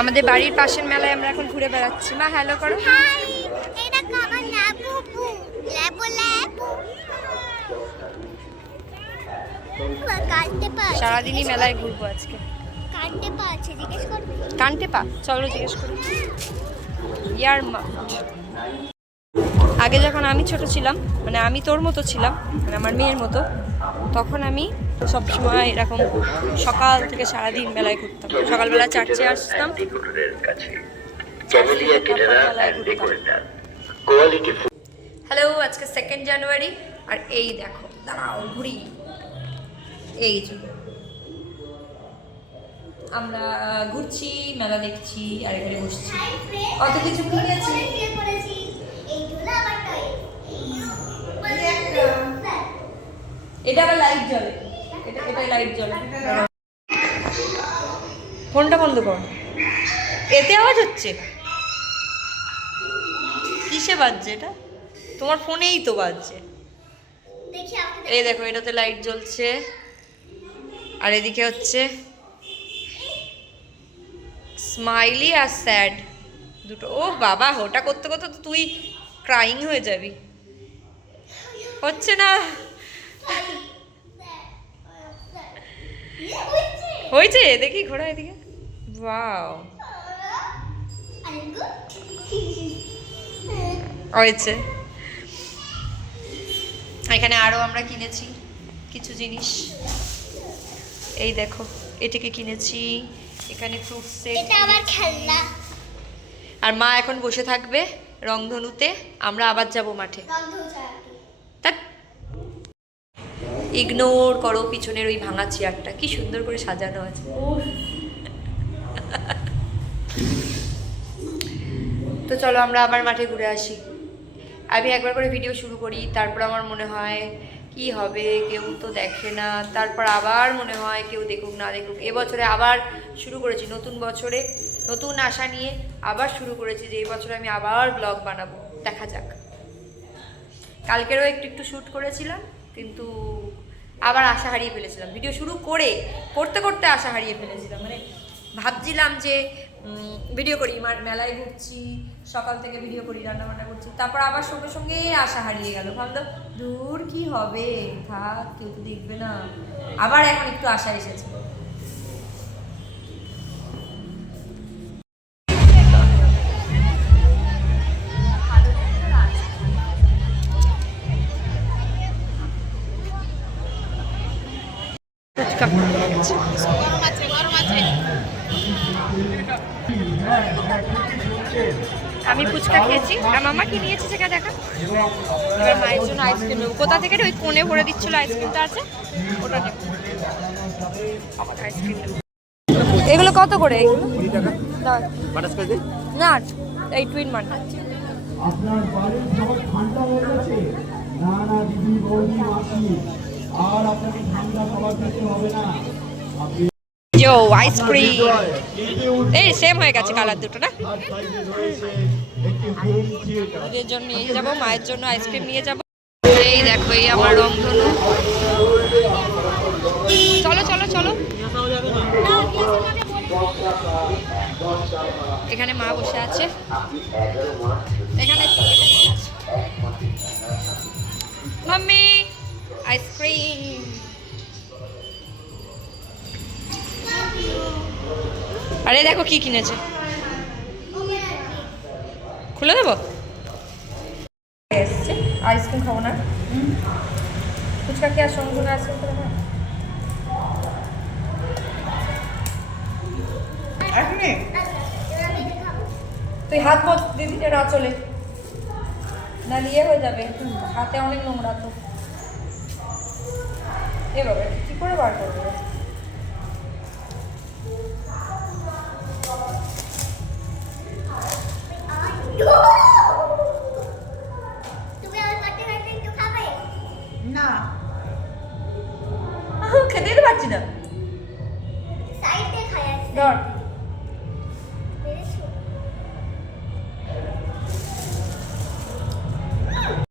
আমাদের বাড়ির পাশের মেলায় আমরা এখন ঘুরে বেড়াচ্ছি। মা হ্যালো করো। সারাদিনই মেলায় ঘুরবো আজকে। কানতে পা? চলো জিজ্ঞেস করি। ইয়ার মা। আগে যখন আমি ছোট ছিলাম মানে আমি তোর মতো ছিলাম মানে আমার মেয়ের মতো তখন আমি সবসময় এরকম সকাল থেকে সারাদিন মেলায় ঘুরতাম। সকালবেলা চার্চে আসতাম। হ্যালো আজকে সেকেন্ড জানুয়ারি আর এই দেখো দাঁড়াও ঘুরি। এই যে। আমরা ঘুরছি মেলা দেখছি আর এখানে বসছি। কত কিছু আবার টয় এটা আবার লাইট জ্বলে। এটা এটা লাইট জ্বলে। ফোনটা বন্ধ কর। এতে আওয়াজ হচ্ছে? কিসে বাজছে এটা? তোমার ফোনেই তো বাজছে। এই দেখো এটাতে লাইট জ্বলছে। আর এদিকে হচ্ছে স্মাইলি আর স্যাড দুটো। ও বাবা ওটা করতে করতে তো তুই ক্রাইং হয়ে যাবি। হচ্ছে না। হয়েছে? দেখি ঘোড়া এদিকে। ওয়াও হয়েছে। এখানে আরও আমরা কিনেছি কিছু জিনিস। এই দেখো এটাকে কিনেছি। এখানে ফ্রুট সেট এটা আবার খেলনা। আর মা এখন বসে থাকবে রংধনুতে। আমরা আবার যাব মাঠে। তা ইগনোর করো পিছনের ওই ভাঙা চেয়ারটা কি সুন্দর করে সাজানো আছে। তো চলো আমরা আবার মাঠে ঘুরে আসি। আমি একবার করে ভিডিও শুরু করি, তারপর আমার মনে হয় কি হবে, কেউ তো দেখে না। তারপর আবার মনে হয় কেউ দেখুক, না দেখুক। এবছরে আবার শুরু করেছি, নতুন বছরে। নতুন আশা নিয়ে আবার শুরু করেছি যে এই বছরে আমি আবার ব্লগ বানাবো। দেখা যাক। কালকেরও একটু একটু শ্যুট করেছিলাম, কিন্তু আবার আশা হারিয়ে ফেলেছিলাম। ভিডিও শুরু করে, করতে করতে আশা হারিয়ে ফেলেছিলাম। মানে ভাবছিলাম যে ভিডিও করি, মার মেলায় ঘুরছি, সকাল থেকে ভিডিও করি রান্না বান্না করছি, তারপর আবার সঙ্গে সঙ্গে আশা হারিয়ে গেল। ভাবলাম, দূর কি হবে? থাক, কেউ দেখবে না। আবার এখন একটু আশা এসেছে। ফুচকা আমি ফুচকা খেয়েছি আর মামা কি নিয়েছে সেটা দেখা। এবার মায়ের জন্য আইসক্রিম নেব। কোথা থেকে? ওই কোণে ভরে দিচ্ছিল আইসক্রিমটা আছে। ওটা নেব। আইসক্রিম এগুলো কত করে? এগুলো। না এই টুইন মান আপনার বাড়ির সব ঠান্ডা হয়ে গেছে না না দিদি বৌদি মাসি আর আপনাকে ঠান্ডা খাবার খেতে হবে না। আপনি জো আইসক্রিম এই সেম হয়ে গেছে কালার দুটো না? নিজের জন্য নিয়ে যাব মায়ের জন্য আইসক্রিম নিয়ে যাব। এই দেখো এই আমার রংধনু। চলো চলো চলো। এখানে মা বসে আছে। এখানে মাম্মি! আইসক্রিম আরে দেখো কি কিনেছে। খুলে দেবো? এসছে। আইসক্রিম খাব না? ফুচকা কি আর সঙ্গে সঙ্গে আইসক্রিম করে না তুই হাত মত দিদিটার আঁচলে না নিয়ে হয়ে যাবে। হাতে অনেক নোংরা তো। এ বাবা কি করে বার করব? না। খেতেই তো পারছি না। সাইডে ধর।